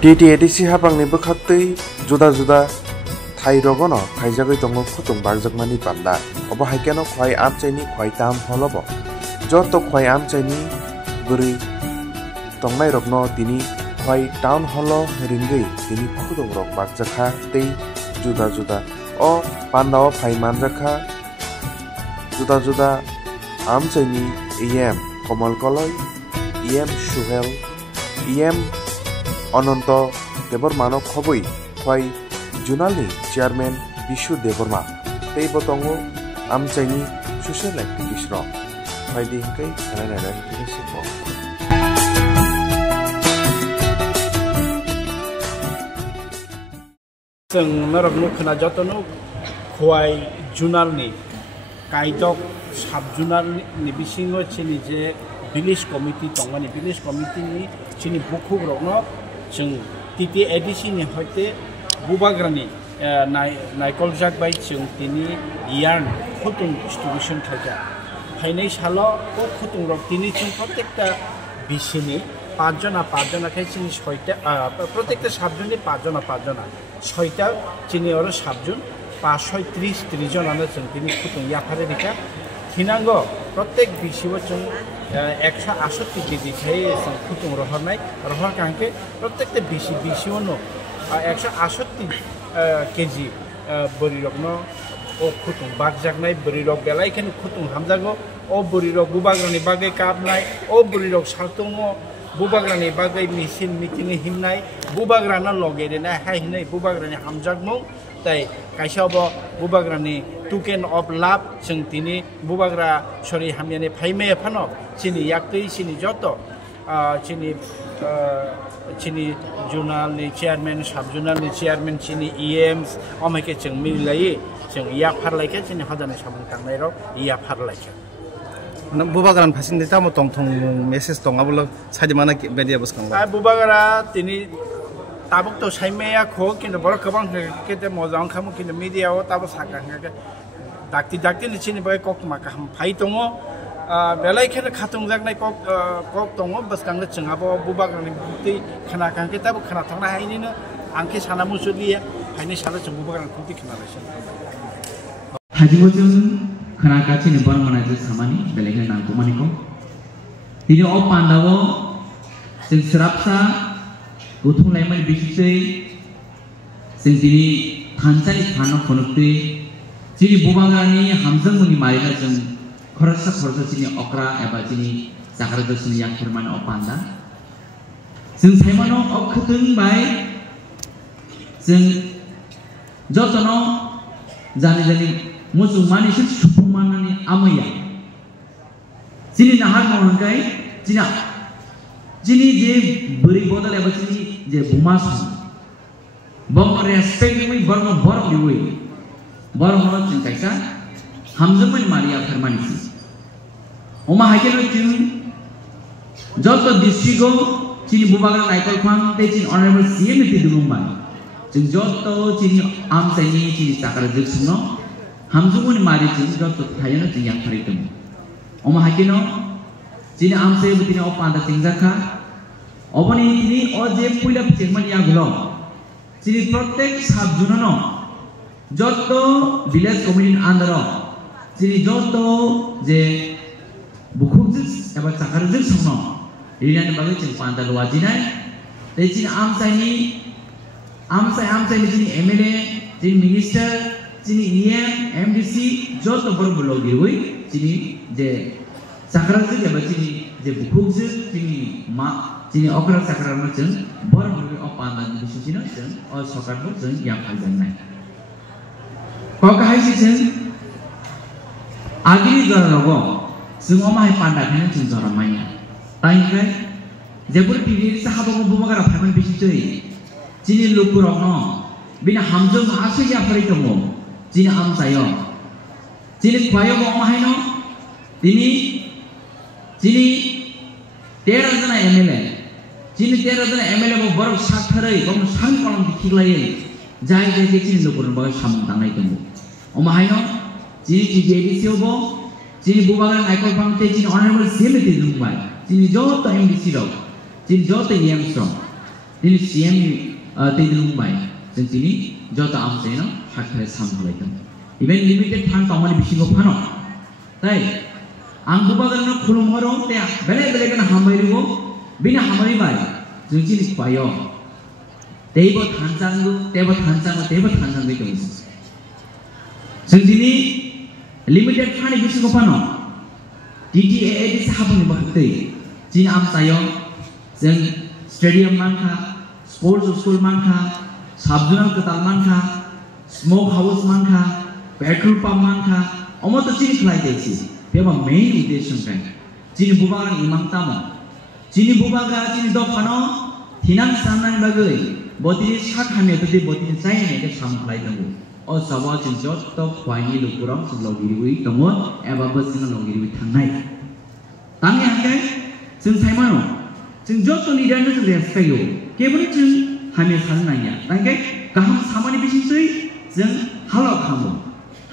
TTADC habangni bwkhaktwi juda thairogno khaijagwi tongo khutung barjakmani panda obo haikeno khwai amchaini khwai tam holobo joto khwai amchaini bwrwi tongnai tini khwai town holo ringwi tini khutung rok barjakha tei juda o pandao phai manjakha juda amchaini EM Komal Koloi EM Suhel EM Ananto Debormano khoboi khwai Junalni chairman Bishu Deborma tei botongo amchaini social activist rok khwai di hingkai sanai khisiko जों नरकनो खोना जतनो खवाय जुनारनि काइदक साब जुनारनि बिसिङाव चिनि जे भिलेज कमिटि दंमानि भिलेज कमिटिनि चिनि बुखुक रकनो जों TTADC नि हयते बुबाग्रानि नायकल जाक बाय जों तिनि यार्न खुतुं डिस्ट्रिब्यूशन खाजा फाइनाय सालो ओ खुतुं रक तिनि जों प्रत्येकटा बिसिनि पाँचजना खाय चिनि छयटा प्रत्येकटा साबजुननि पाँचजना छयटा चिनि आरो साबजुन 530 जनानो जों तिनि खुतुं याफारे दिखा हिनांगो प्रत्येक बिसिबो जों 168 केजि खाय जों खुतुं रहरनाय कांके प्रत्येकटा बिसिवनो 168 केजि बोरि रकनो ओ खुतुं बागजागनाय बोरि रक बेलायखनो खुतुं हामजागो ओ बोरि रक बुबाग्रानि बागै काबनाय ओ बोरि रक सालतुङो बुबाग्रानि बागै मिसिन मिटिंनि हिमनाय बुबाग्राना लगेरेना हायनाय बुबाग्रानि हामजागमौ ताई काइसाबो बुबाग्रानि टोकेन अफ लाभ जों तिनि बुबाग्रा सरि हामियानि फाइमे फानो चिनि याक्तै चिनि जतो चिनि जुनालनि चेयारमैन सब जुनालनि चेयारमैन चिनि EMs अमायके जों मिलायै जों या फारलायके चिनि हदानि सामन थांनाय र या फारलायके बुबाग्रान फासिनि तामो थं मेसेज दंगाबोल साइड माना बेदिया बसखांबा बुबाग्रा तिनि ताबुक तो साइमेया खो किन्तु बर गोबां केते मोजां खामु किन्तु मिडियायाव ताबो साका दाक्ति चिनि बाय कक माका फाइ दङ बेलायखेनो खाथुं जागनाय कक दङ बसखांनो जोंहाबो बुबाग्रानि बुक्ति खाना कांके ताबो खाना थांनो हायनिनो आंखे साना मुसुलिया फाइनि साला जों बुबाग्रानि बुक्ति खानालायसो हाजिबोजों खोनाका चिनि बरमनाय सामानि बेलेगे नांगौमानिखौ दिनै अ पान्डावो जों स्राबसा गुथुंलायमोन बिसिसै जों दिनै थानसालि थानो खनोखै चिनि बुबाग्रानि हामजों मुनि मारिना जों खरसा चिनि अक्रा एबा चिनि जाग्रा दसनि याखरमान अ पान्डा जों साइमानो अखथों बाय जों जतनो जानि मुसलमानि से सुपुमानानि आमैया चिनि नाहार मावनांगै चिनि जे बोरै बदल एबा चिनि जे बुमास बंग रेस्पेक्ट मै बरम दिवै बरम चिन काइसा हामजोमन मारिया फरमानिसि ओमा हाइकेनो चिन जत डिस्ट्रिक्टआव चिनि बुबाग्रा नायकल खान ते चिन ऑनरेबल CM नि दुलुंबान जों जत चिनि आमसाइनि चिनि साकार जखसनो हामजुमन मारि चिन जत थायनो जों याफारिदों ओमा हाइकेनो चिनि आमसाइ बुतिनि अ पान्दा चिंजाखा अबनि तिनि अ जे पुइला चिंमन यागुलो चिनि प्रत्येक साबजुननो जत विलेज कमिटी आन्दार चिनि जत जे बुखुजस एबा चाकारजों संनो रिनानि बागै जों पान्दा लवाजिनाय ते चिनि आमसाइनि चिनि MLA चिनि मिनिस्टार चिनि EM MDC जत बरबुलो गिवै चिनि जे चाकारजों एबा चिनि जे बुखुजस चिनि अक्रा चाकारनो जों बरबुलो अ पान्दानि बिसुसिनो जों अ सरकारखौ जों याफाजोंनाय ककाहायसि जों आगिनि जरावगो जों अमाय पान्दा खानो जों जरामाया ताइनिफ्राय जेबोर टिभि साहाबो बुबाग्रा फाइमोन बिसिसै चिनि लुकुरनो बिना हामजों आसै याफारि दङ चिनि आमसायो चिनि खवायो अमाहायनो चिनि 13 जना MLA चिनि 13 जना MLA बो बर साथरै बम सान कलम दिखिलायै जाय चिनि लुकुरनो बा साम दांनाय दङ अमाहायनो चिनि TTADC बो चिनि बुबाग्रा नायकल फांते चिनि ऑनरेबल CM नि दुलुंबाय चिनि जत MDC रक चिनि जत EMs रक ini CM tejulung bai जों दिनै जत आमसेनो हाखरे सामलायदों इभेन लिमिटेड फान तमानि बिसिङाव फानो ताई आं बुबागारनो खुलुमहरो ते बेले बेलेगन हामैरिगो बिना हामैबाय जों दिनै पायो तेबो थानसांगो तेबो थानसांगै दं जों दिनै लिमिटेड फान बिसिङाव फानो DDAAD साहाबनि बाहागै दिन आमसायो जों स्टेडियाम मानखा स्पोर्ट्स स्कुल मानखा साबजुनाल कताल मानखा स्मोक हाउस मानखा पेट्रोल पंप मानखा अमत चिनी खलाई देसी बेबा मेन उद्देश्य काय चिनी बुबागान इमाम तामो चिनी बुबागा चिनी दो फानो थिनां साननाय बागै बतिनि साख हामे तदि बतिनि जायने के साम खलाई दंगो अ सवा चिन जत खवाइनि लुकुराम जों लगिरिबै दङ एबा बसिना लगिरिबै थांनाय तांनि हांगे जों साइमानो जों जत लिडारनो जों रेसपेक्ट केबोल जों हामे साननाया तांगे गाहाम सामानि बिसिसै जों हालाव खामो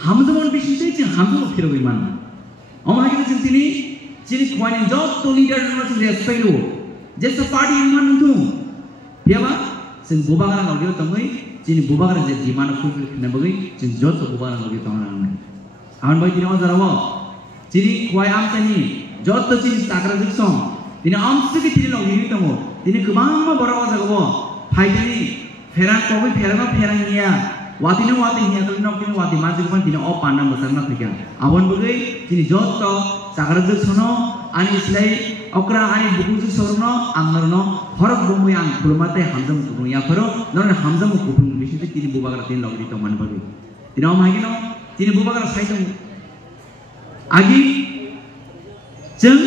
हामजोमन बिसिसै जों हामजोम फिरबै मान अमागे जों दिनै चिनि खवाइनि जत लिडारनो जों रेसपेक्ट जेसा पार्टी मान तु बेबा जों बुबागान लगियो तङै चिनि बुबागान जे डिमान्ड फुलफिल बगै जों जत बुबागान लगियो तङै आन बाय दिनाव जराव चिनि खवाइ आमसानि जत चिनि ताग्रा जों दिनै आमसुके थिनि लगियो तङ दिनै गोबां बराव जागबो फाइदनि फेरां कबि फेरांना फेरांनिया वातिनो वातिनिया कलिनो किनो वाति माजिगोन दिनै अ पान्ना मोसांना फैगोन आवन बगै दिनै जत ताग्रा जों आनि सिलाय अक्रा आनि बुकुजु सरनो आंनरनो फरक बमय आं खुलमाते हामजम कुया फरो नरने हामजम कुफुं बिसिते तिनि बुबागार तिन लगरि त मान बगै तिनो मागिनो तिनि बुबागार साइदं आगि जों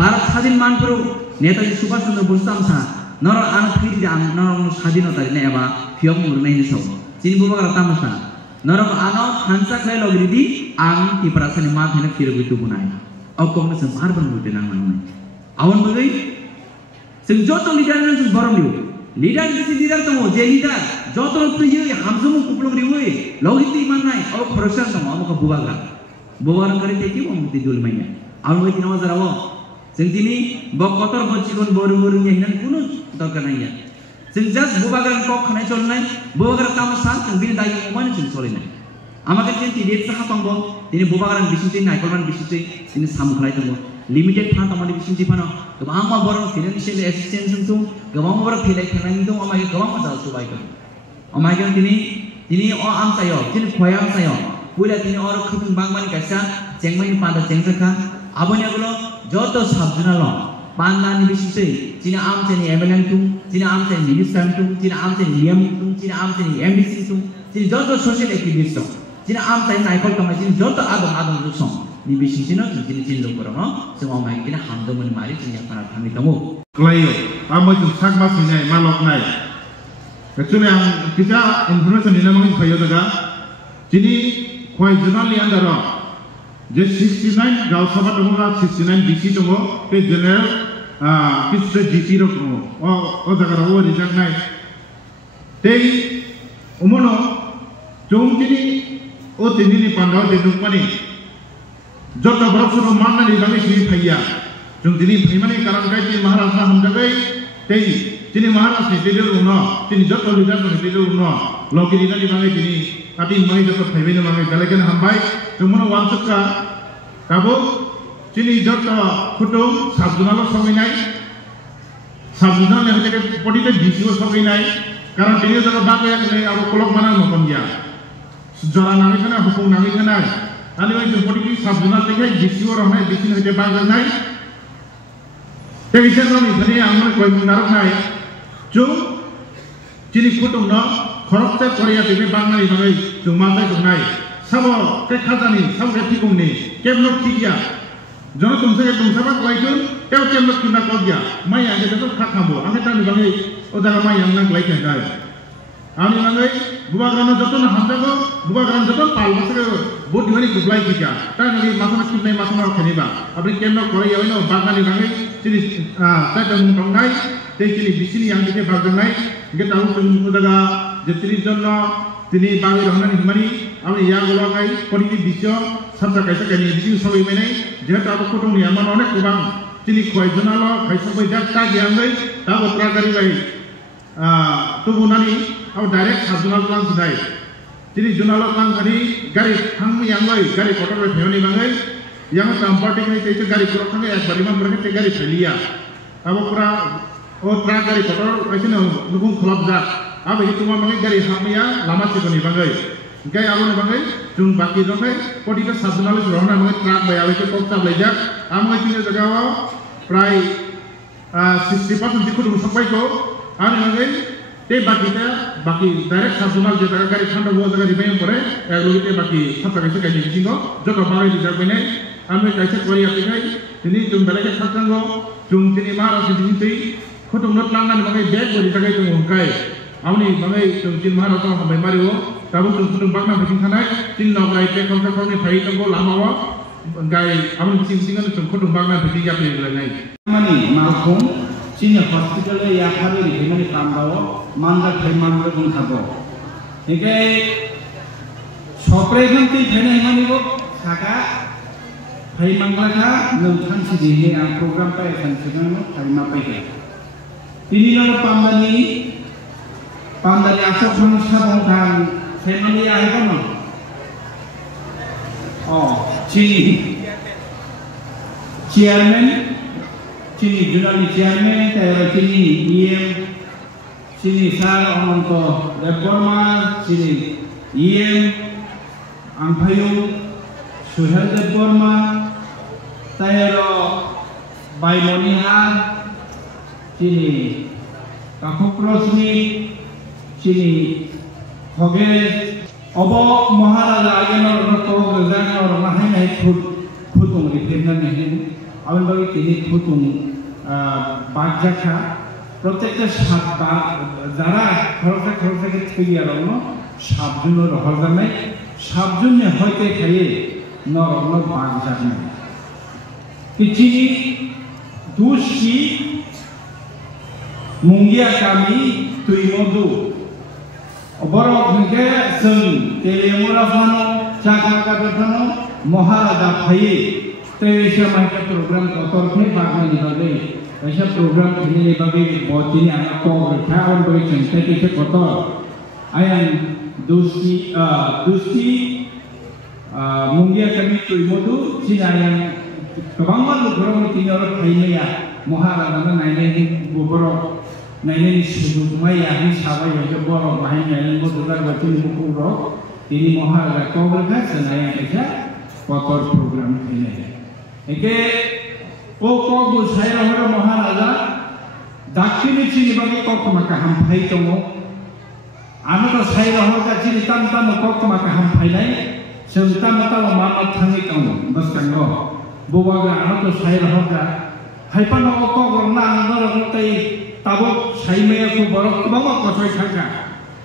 भारत स्वाधीन मानफोरौ नेताजी सुभाष चन्द्र बोस तामसा नर आन फिरि आं नर स्वाधीनता ने एबा फियम मुरनाय हिसाब तिनि बुबागार तामसा नर आन हानसा खै लगरि दि आं तिपरासनि मा खने फिरगै तुबुनाय अकमनो जों बारबार मुते नांनानै आवन बगै जों जत लिडारनो जों बरमलिउ लिडार बिसि लिडार दङ जे लिडार जत फैयो हामजोम कुप्लंरिवै लगिति माननाय अ खरसा दङ अमका बुबागार करे तेकि अमति दुलमाइया आवन बगै दिनाव जराव जों दिनै बकतर बचिगन बरुबरु हिनन कुनु दरकार नाइया जों जस्ट बुबागार क खनाय चलनाय बुबागार तामसा जों बिनि दायि अमान जों चलनाय আমাকে যে টিডিএস সাহা পাবো তিনি বুবাগারান বিসিতে নাইকলমান বিসিতে তিনি সামখলাই দङ लिमिटेड फान्ड तमानि बिसिंथि फानो गोबां बर फाइनान्शियल एसिस्टेन्स जों गोबां बर फेलाय थानाय दं अमागे गोबां मजा सुबायगोन अमागे दिनै अ आमसायो दिनै खय आमसायो पुला दिनै अर खबुं बांमानि गासा जेंमानि पादा जेंजखा आबनियागलो जत साबजुनाल पान्नानि बिसिसै दिनै आमसानि एमएलएन तुं दिनै आमसानि मिनिस्टार तुं दिनै आमसानि नियम तुं दिनै आमसानि एमडीसी तुं दिनै जत सोशल एक्टिभिस्ट दं दिनै आमसानि नायकल तमाय दिनै जत आदम जुसं ni bisisino jini jin lokorono semua mai kina hamdo men mari jinya para kami tamu klayo amo tu sak mas ni malok nai actually ang kita information ni namang phayo daga jini khoi journal ni andaro je 69 gaw sabha donga 69 bc dongo ke general kisre gp ro o daga ro rijak nai tei umono jom jini o tinini pandao de dukmani जत बरफसुनो माननानै बाङै सिरि फैया जों दिनै फैमानि कारनखाय दिनै महाराष्ट्र हामजागै तै दिनै महाराष्ट्रनि दिल्ली उनो दिनै जत लिडारनि दिल्ली उनो लगिरिनानि बाङै दिनै काटिन बाङै जत फैबायनो बाङै बेलेगन हामबाय जों मनो वानसुका गाबो दिनै जत खुटुम साबजुनाल सबैनाय हते पटिते डिसिओ सबैनाय कारण दिनै जत बागया कने अब कलक माना नकम गया जरा नाङै kana हुकुम नाङै kana Ani wajib politik sabjuna tinggal disiu orang naik bikin aja bangga naik. Tapi saya tahu ni tadi angin kau mengaruh naik. Jom, jadi kutung no, korok saya Korea TV bangga ni naik, cuma saya tu naik. Sabo kekhasan ni, sabo ketikung ni, kemlok tiga. Jangan tumsa kau itu, kau kemlok kita kau dia. Maya aja tu khak kamu, angin tadi bangga, oda maya yang nak lagi ada. Ani bangga, bubagan jodoh na hampa ko, bubagan jodoh palmas ko. बहुत दिवाली गुबलाई किया ताकि नगी मासना कितने मासना खनिबा अपने केमना कोई यावे नो बागानी बांगे चिनी ताकि मुंग टंगाई ते चिनी बिसिनी yang दिखे बागनाई के ताऊ तुम उदगा जत्रि जन्नो तिनी बांगे रहनानि हिमानी आमने या गलागाई पडिनि बिसो साबजा कायसा कायनि बिसिनि सबै मेनै जेता अब कुटुंनि आमान अनेक गोबां चिनी खय जनाल खायसा बै दा गियांगै दा बत्रा गारि bye tubunani au direct sabjunal lang sidai jadi junal lang tadi gari hang yang lain gari kotor behioni bangai yang tampak ini itu gari kotor kan ya bari man mereka gari felia abo pura tra gari kotor itu nukung kolab zat abo itu mah bangai gari hang yang lama cikoni bangai gay abo nih bangai jung baki bangai kodi ke sabjunal rohna bangai tra bayar itu kota belajar amo itu jagawa prai 60% dikut sampai ko ane bangai te baki direct sabjunal je jaga gari thanda bo jaga ribayam pore eglo te baki sabta kaise kai jingo joto bangai di jaga bene ame kaise kori apikai tini jum belake satrango jum tini mara sidin tei khotung not langan bangai bag bo di jaga itu ngkai amni bangai jum tin mara to hambai mario tabu jum khotung bakna bikin khanai tin lograi te kom kom ni phai tanggo lamawa gai amni bising singan jum khotung bakna bikin ya pe lai mani malkhung sini hospital ya kali di mana tambawa mangga thai mangga gun thabo ike sopre ganti thene mani bo saka thai mangga tha nongthan sidini ang program pa ekan sigan thai ma pa ke tini lo pambani asok samsa bongkang thai mani ai ko no sini chairman sini junali chairman tayar sini EM sini sar ononto Deborma sini EM Angpayu Suhel Deborma tayar Baimoniha sini Kakukrosni sini Hoge Obo Maharaja Agenor Nato Gazana or Mahana Putung Dipindan Awan bagi tini Putung Bajaka প্রত্যেকটা যারা খরচা থেকে আরো সাবজনের হরজানাই সাবজনে হইতে খাইয়ে নরম বাঘ জানাই কিছু দুষ্টি মুঙ্গিয়া কামি তুই মধু বড় ঘুকে जों তেলেমুরা ফানো চাকা ফানো মহারাজা ফাইয়ে তেইশে মাইকা প্রোগ্রাম কতরকে বাগমানি বাগে ऐसा program ini bagi buat ini anak kau berkawan bagi cinta kita kotor. Ayam dusti mungkin kami tu imodu sini ayam kebangan lu berang itu orang kaya ya Maharaja naik ni beberapa naik ni sudu maya ni sahaja yang beberapa bahan yang beberapa batu ni beberapa ini Maharaja kau berkat ayam ऐसा kotor program ini. Oke. Kau saya orang Maharaja, dakini cini bagi kau maka hampai temu. Anu tu saya orang kaciri tanpa kau maka hampai lain. Sebentar mata mama tangi kamu, baskan kau. Buat anu tu saya orang kat. Hai pan kau orang orang tay tabuk saya maya ku borok kebawa kau saya cakap.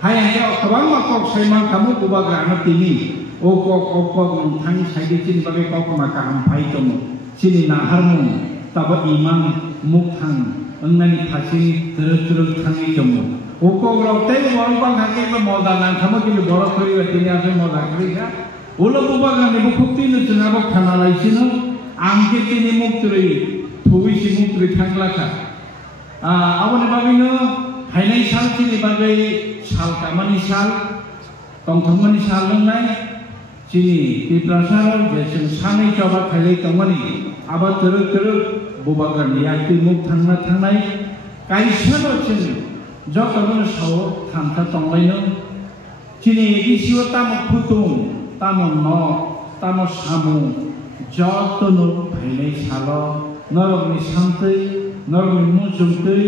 Hai hanya kebawa kau saya mang kamu buat anu tini. Kau tangi saya cini bagi kau maka hampai temu. Sini naharmu, tapi imam mukhang, enggak pasir terus tangi kamu. Uko orang tahu orang bang hake pemodalan, kamu kini borak kiri waktunya ada modal kiri kan? Ulo bukan ni bukti ni jenabak kanalai sini, angkat ini mukteri, tuwi si mukteri thanglaka. Awan bagino, hainai sal sini bagai sal kamani sal, tongtongani sal lengai. Sini di prasarana jasa sana coba kali kemana, abad terus bubagan yang timur tanah kaisano sini, jauh kamu sawo tanpa tonglaino, sini di siwa tamu putung, tamu no, tamu samu, jauh tonu kali salo, norong ni santai, norong ni mujumtai,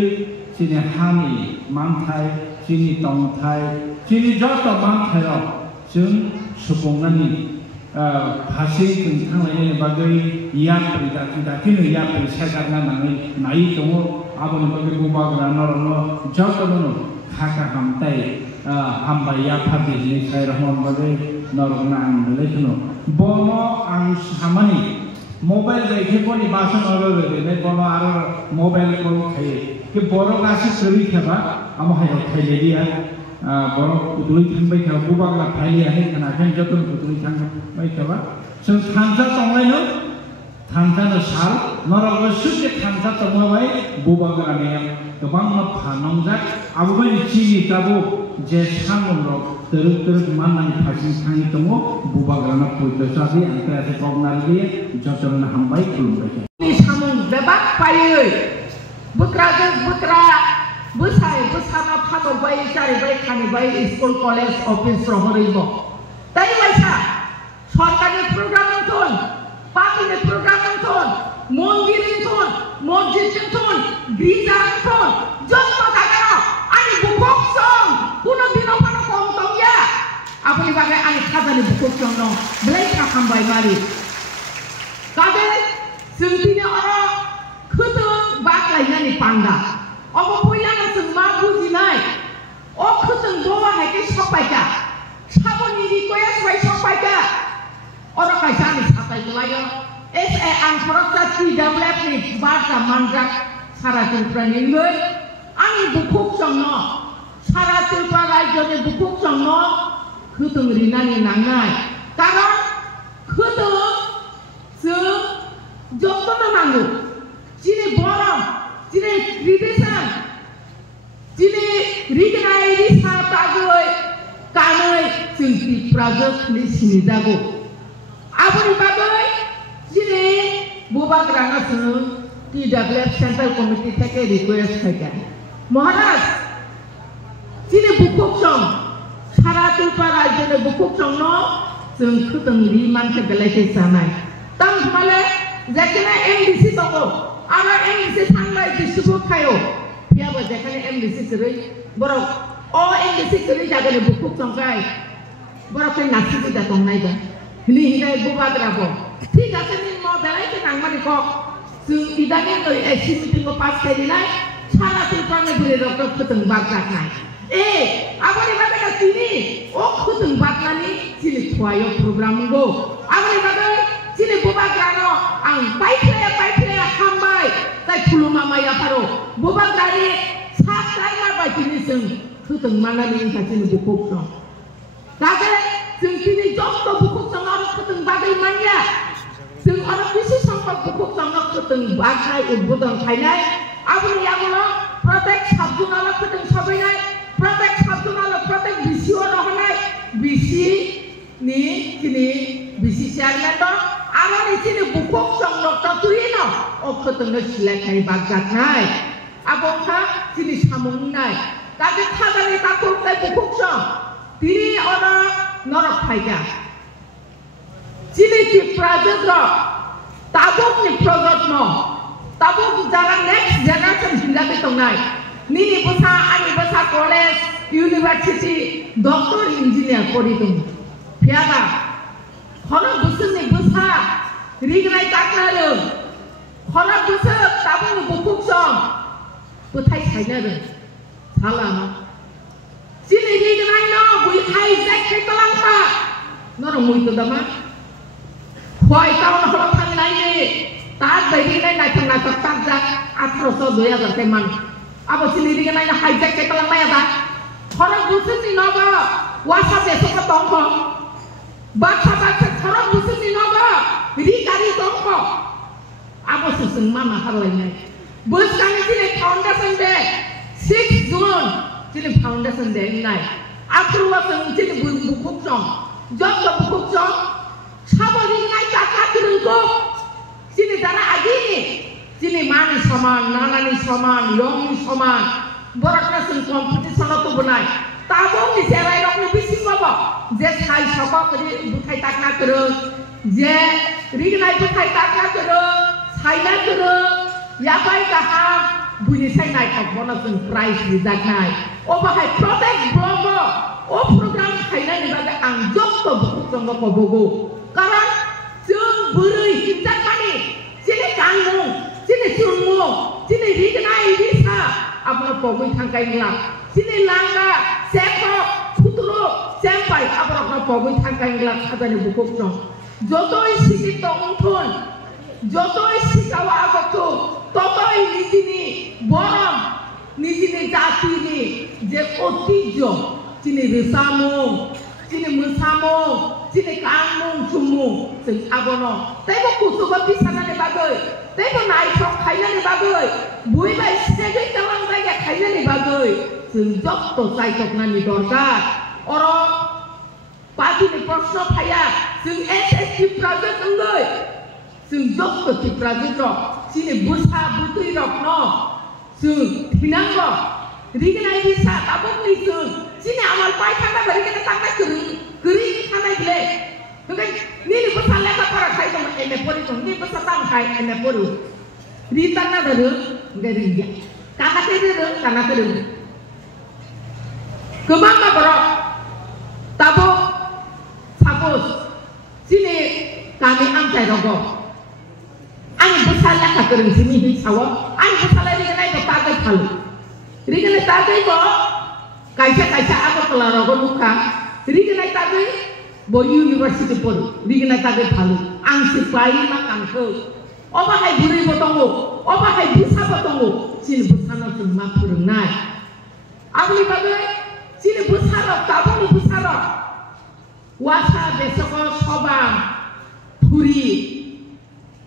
sini hani mantai, sini tongtai, sini jauh mantai lo, sini supongani pasir tentang lain bagai yang tidak kini yang bersejarah nanti naik kamu abang bagai gubah granor jauh kamu kakak hamtai hamba ya pagi ini saya rahman bagai norang lekono bono ang samani mobile bagai pun di bahasa norang ini bono ada mobile pun kaya ke bono kasih seri kaba amu hayat kaya dia borok putuli tangbai kau bukan lah kaya ni kerana kan jatuh putuli tangbai kau. Sekarang tangsa tangbai no, थांथानो सार नरग सुके थांथा तमाबाय बुबाग्राने गोबां फानंजाक आबुबाय चिनि ताबु जे सांगरक तरक माननानै फासिं थांनि दङ बुबाग्राना पयतो साबि आंखासे पावनारि जतन हामबाय खुलुमबाय नि सामं बेबाक पायै बुक्राजों बुक्रा बुसाय बुसाना फागबाय चारिबाय खानिबाय स्कुल कलेज अफिस रहरैब ताई बायसा सरकारनि प्रग्राम थन पार्टीनि प्रग्राम थन मन्दिर थन मस्जिद थन गिर्जा थन जत्त थागोन आनि बुकक सं कुनो दिनाव फानो कम दंया आपनि बागै आनि खाजानि बुकक सं दं ब्लै खामबाय मारि कादे जोंथिनि अरा खोदो बागलायनानि पान्दा अब फैलाना जों मा बुजिनाय अ खोदों बवा हायके सपायका साबनि रिक्वेस्ट बाय सपायका अरा कायसानि सापायलायो SA आंखरसा PWF नि बारता मानजाक सारा तिलफ्रानिङै आंनि बुकुक संनो सारा तिलफ्रा रायजोनि बुकुक संनो खोदों रिनानि नांनाय कारण खोदों जों जत्न नांगौ दिनै बरम दिनै रिदेशन दिनै रिगनाय रिसा तागै कानै जों तिफ्राजो सिनि जागौ आबुनि बागै दिनै बुबाग्राना जों PWF सेंट्रल कमिटि থেকে रिक्वेस्ट থাকে महाराज दिनै बुकुक सं सारा तिलफ्रा रायजोनि बुकुक संनो जों खोदों रि मानसे बेलायथे जानाय तां माले जेखाने MDC दङ आरो MDC थांनाय डिस्ट्रिक्ट खायो बियाबो जेखाने MDC करै बरक अ MDC करै जागोन बुकुक संगाय बरक नासिबो दा दंनायबा हिनि हिनाय बुबाग्राबो ठीक আছে नि म बेलायथे नांमानि क जों इदानि नै एसि मिटिंखौ पास खालामनाय सारा तिलफ्रानि गुरे रक्त खोदों बागनाय आबनि बागै तिनि अ खोदों बागनानि दिनै थवायो प्रग्राम गो आबनि बागै दिनै बुबाग्रानो आं बायफ्ले हामबाय जाय खुलुमा माया फारो बुबाग्रानि साथारना बायदिनि जों खोदों मानानि दिनै बुकुक सं काजे जों दिनै जत्त बुकुक सं आरो खोदों बागै मानिया जों आरो बिसि संकट बुकुक सं खोदों बागनाय उद्बोधन खायनाय आबनि आगोलो प्रत्येक साबजुनाला खोदों साबायनाय प्रत्येक साबजुनाला प्रत्येक बिसिओ रहनाय बिसि नि दिनै बिसि चेयारमेन दं आरो दिनै बुकुक सं डक्टर तुरिनो अ खोदोंनो सिलायनाय बागजानाय आबखा दिनै सामुंनाय काजे खाजानि ताकुलनाय बुकुक सं दिनै अरा नरक फायगा दिनै तिफ्राजो ताबुकनि प्रजन्म ताबुक जारा नेक्स्ट जेनारेशन हिंगाखै दंनाय निनि बसा आनि बसा कलेज इउनिभार्सिटी डक्टर इन्जिनियार परि दं फियाबा खर बोसोरनि बसा रिगनाय ताकनारो खर बोसोर ताबुकनि बुकुक सं बोथाय सायनारो सालानो दिनै रिगनाय न बुइखाय जेखै तलांखा नर मुइतो दमा खय टाउन हल थांनायनि तार बायदिनाय नायथांना ताक जाक 1800 2000 के मान अब दिनै रिगनाय हाइजेक के तलांनाय दा खर बोसोरनि नबा वासा बेसक दंख बाथा बाथा खर बोसोरनि नबा रिगारि दंख अब सुसुं मामा हालायनाय बोसकानि दिनै फाउन्डेसन डे 6 जुन दिनै फाउन्डेसन डे नाय आफ्रुवा जों दिनै बुकुक सं जत्त बुकुक सं साबरिनाय जाका गोरोंखौ दिनै जाना आगिनि दिनै मानि समान नानानि समान यंनि समान बरकना जों कम्पिटिसनाव तबनाय ताबुकनि जेराय रकनि बिसिङाव जे साइ सककरि बुथाय ताकना गोरों जे रिगनाय बुथाय ताकना गोरों सायना गोरों याबाय गाहाम बुनिसाय नायथाबनो जों प्राइज रिजाकनाय अबाहाय प्रत्येक ब्लग अ प्रग्राम खायनायनि बागै आं जत्त बुकुक सं कबगौ कारण जों बोरै हिंजाकानि दिनै गांमुं दिनै सुमुं दिनै रिगनाय रिसा आपनो पगै थांकायला दिनै लांगा सेखो खुतरो सेम्पाय आपनो पगै थांकायला खाजानि बुकुक सं जतोय सिखि तंथुन जतोय सिखावा आगतो ततोय निजिनि बरम निजिनि जातिनि जे ঐতিহ্য दिनै रोसामुं दिनै मोसामुं sini kamu sumu sing abono tebo kusuba pisana ne bagai tebo naik sok kaya ne bagai bui bai segi kalang bai ya kaya ne bagai sing jok to sai tok nani dorkar oro pati ne prosno kaya sing SSC project enggoi sing jok to ti project ro sini busa butui rok no sing tinang ro rigna bisa tabok ni sini amal pai kana bari kana takna kering kana bile ngai ni besar leka para kai dong ene pori dong ni besar tam kai ene pori rita na daru ngai rinja kana kere kemang ka bro tabo suppose sini kami amtai rogo ani besar leka kering sini hi sawo ani besar leka ngai ko takai palu rigna takai ko kaisa apa kelarago luka rigna takai bo university pun rigna takai palu angsi pai makan ke oba hai buri botongo oba hai bisa botongo sini busana semua purnai aku ni bagai sini busana tabung ni busana wasa besok sobam puri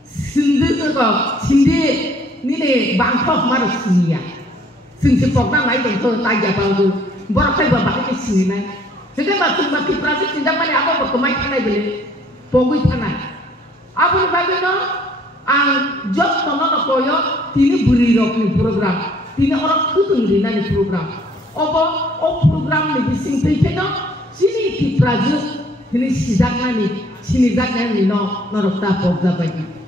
sindi ni bangkok maru sini ya sing sepok na mai dong to taja balu borok kai bapak ini sini nai jadi mati proses tindak mana apa berkemai tanai beli pokoi tanai apa ni bagino ang job tono no koyo tini buri rok ni program tini orang kutung di nani program opo program ni bising pekeno sini ti proses ini sidang nani sini dak nani no norok ta pokda bagi